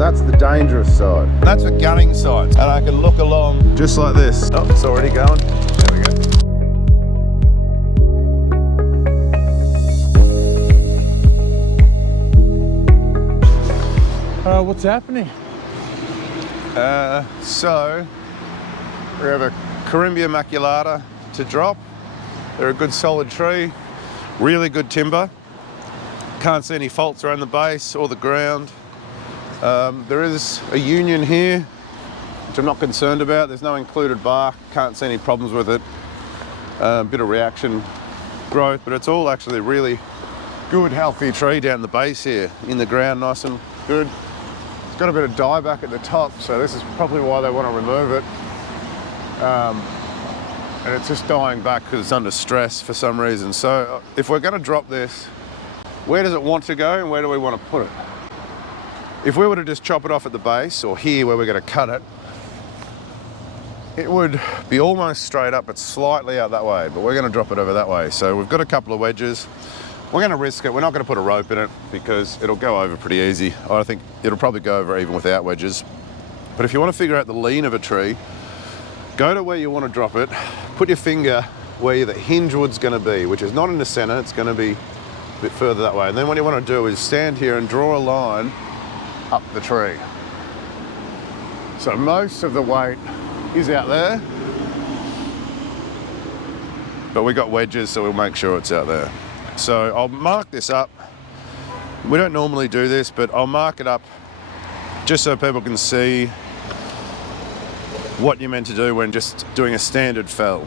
that's the dangerous side. That's the gunning side. And I can look along just like this. Oh, it's already going. There we go. What's happening? So we have a Corymbia maculata to drop. They're a good solid tree, really good timber. Can't see any faults around the base or the ground. There is a union here, which I'm not concerned about. There's no included bark, can't see any problems with it. Bit of reaction growth, but it's all actually a really good, healthy tree down the base here, in the ground, nice and good. It's got a bit of dieback at the top, so this is probably why they want to remove it. And it's just dying back because it's under stress for some reason. So if we're going to drop this, where does it want to go and where do we want to put it? If we were to just chop it off at the base or here where we're going to cut it, it would be almost straight up but slightly out that way, but we're going to drop it over that way. So we've got a couple of wedges. We're going to risk it. We're not going to put a rope in it because it'll go over pretty easy. I think it'll probably go over even without wedges. But if you want to figure out the lean of a tree, go to where you want to drop it, put your finger where the hinge wood's going to be, which is not in the center, it's going to be a bit further that way. And then what you want to do is stand here and draw a line up the tree. So most of the weight is out there, but we got wedges, so we'll make sure it's out there. So I'll mark this up. We don't normally do this, but I'll mark it up just so people can see what you're meant to do when just doing a standard fell.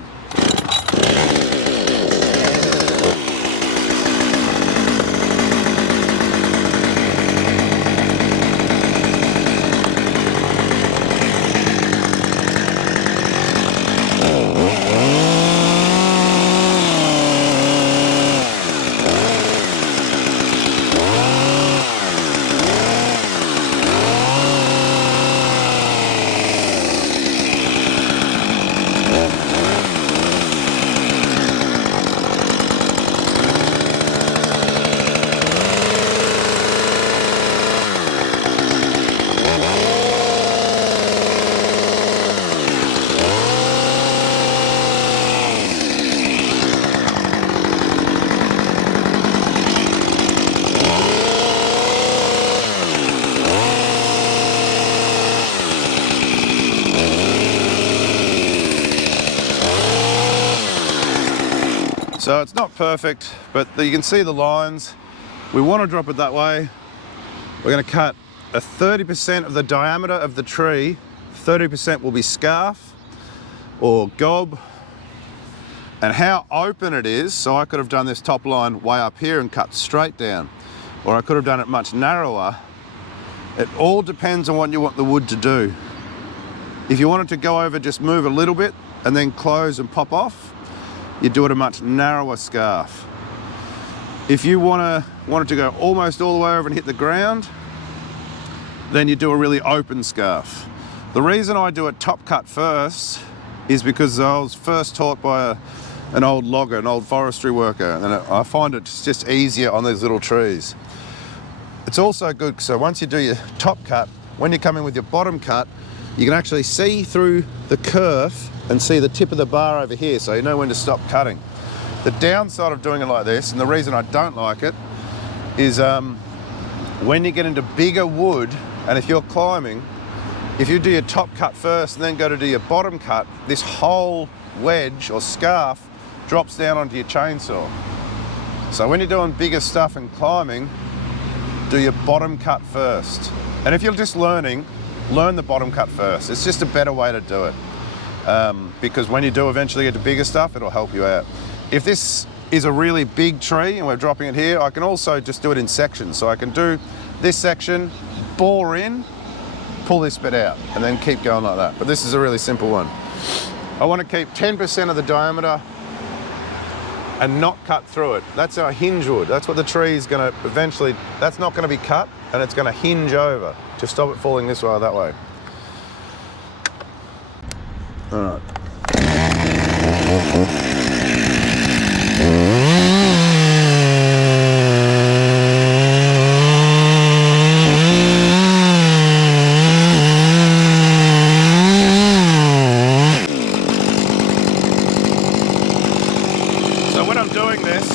So it's not perfect, but you can see the lines. We want to drop it that way. We're going to cut a 30% of the diameter of the tree. 30% will be scarf or gob. And how open it is, so I could have done this top line way up here and cut straight down, or I could have done it much narrower. It all depends on what you want the wood to do. If you want it to go over, just move a little bit and then close and pop off, you do it a much narrower scarf. If you want it to go almost all the way over and hit the ground, then you do a really open scarf. The reason I do a top cut first is because I was first taught by an old logger, an old forestry worker, and I find it's just easier on these little trees. It's also good, so once you do your top cut, when you come in with your bottom cut, you can actually see through the kerf and see the tip of the bar over here, so you know when to stop cutting. The downside of doing it like this, and the reason I don't like it, is when you get into bigger wood, and if you're climbing, if you do your top cut first and then go to do your bottom cut, this whole wedge or scarf drops down onto your chainsaw. So when you're doing bigger stuff and climbing, do your bottom cut first. And if you're just learning, learn the bottom cut first. It's just a better way to do it. Because when you do eventually get to bigger stuff, it'll help you out. If this is a really big tree and we're dropping it here, I can also just do it in sections. So I can do this section, bore in, pull this bit out, and then keep going like that. But this is a really simple one. I want to keep 10% of the diameter and not cut through it. That's our hinge wood. That's what the tree is going to eventually, that's not going to be cut, and it's going to hinge over to stop it falling this way or that way. All right. So when I'm doing this,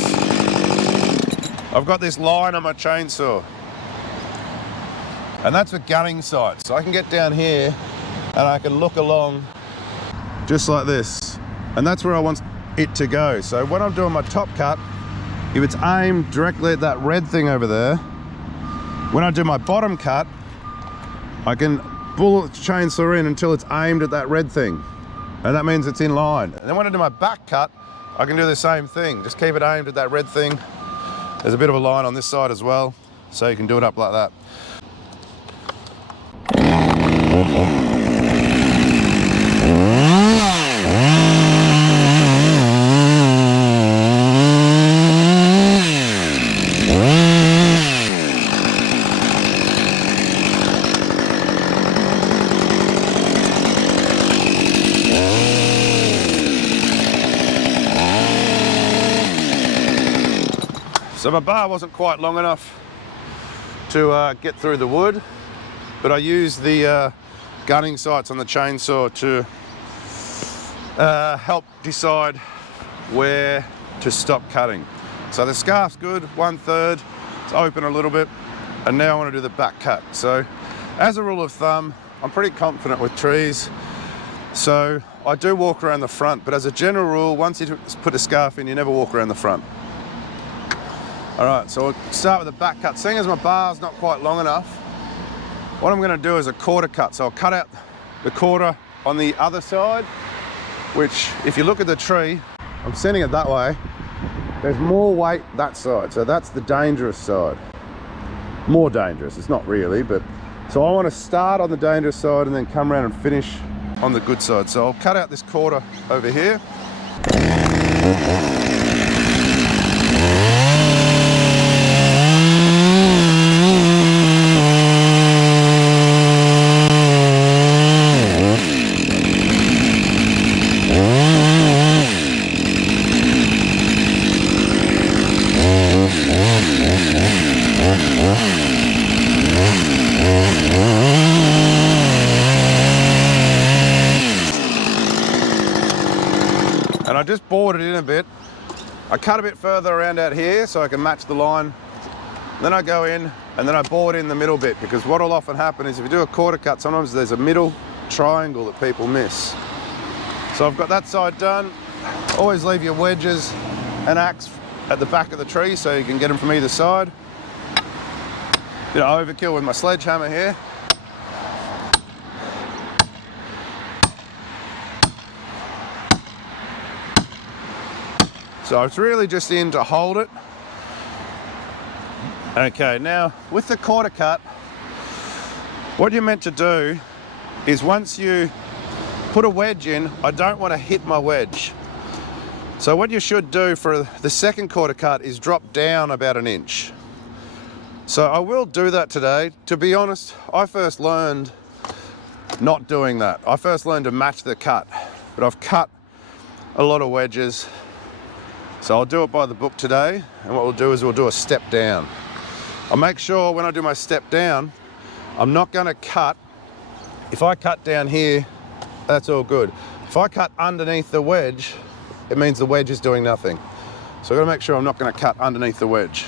I've got this line on my chainsaw. And that's for gunning sights. So I can get down here and I can look along just like this. And that's where I want it to go. So when I'm doing my top cut, if it's aimed directly at that red thing over there, when I do my bottom cut, I can pull the chainsaw in until it's aimed at that red thing. And that means it's in line. And then when I do my back cut, I can do the same thing. Just keep it aimed at that red thing. There's a bit of a line on this side as well, so you can do it up like that. So my bar wasn't quite long enough to get through the wood, but I used the gunning sights on the chainsaw to help decide where to stop cutting. So the scarf's good, 1/3, it's open a little bit, and now I want to do the back cut. So as a rule of thumb, I'm pretty confident with trees, so I do walk around the front, but as a general rule, once you put a scarf in, you never walk around the front. All right, so we'll start with the back cut. Seeing as my bar's not quite long enough, what I'm gonna do is a quarter cut. So I'll cut out the quarter on the other side, which if you look at the tree, I'm sending it that way, there's more weight that side. So that's the dangerous side. More dangerous, it's not really, but so I wanna start on the dangerous side and then come around and finish on the good side. So I'll cut out this quarter over here. And I just bored it in a bit. I cut a bit further around out here so I can match the line. Then I go in and then I bore it in the middle bit, because what will often happen is if you do a quarter cut, sometimes there's a middle triangle that people miss. So I've got that side done. Always leave your wedges and axe at the back of the tree so you can get them from either side. You know, overkill with my sledgehammer here. So it's really just in to hold it. Okay, now with the quarter cut, what you're meant to do is once you put a wedge in, I don't want to hit my wedge. So what you should do for the second quarter cut is drop down about 1 inch. So I will do that today. To be honest, I first learned not doing that. I first learned to match the cut, but I've cut a lot of wedges. So I'll do it by the book today, and what we'll do is we'll do a step down. I'll make sure when I do my step down, I'm not gonna cut. If I cut down here, that's all good. If I cut underneath the wedge, it means the wedge is doing nothing. So I've gotta make sure I'm not gonna cut underneath the wedge.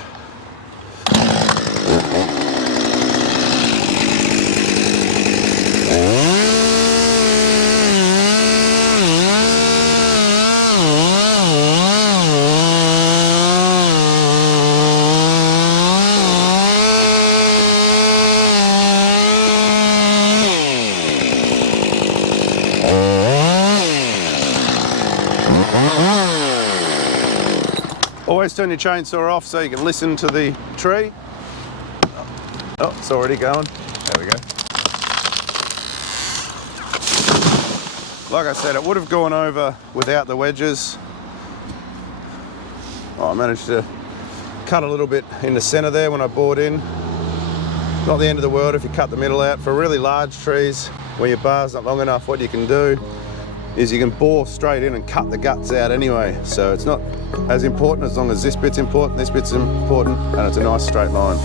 Always turn your chainsaw off so you can listen to the tree. Oh, it's already going. There we go. Like I said, it would have gone over without the wedges. Oh, I managed to cut a little bit in the center there when I bored in. Not the end of the world if you cut the middle out. For really large trees, where your bar's not long enough, what you can do is you can bore straight in and cut the guts out anyway. So it's not as important as long as this bit's important, and it's a nice straight line.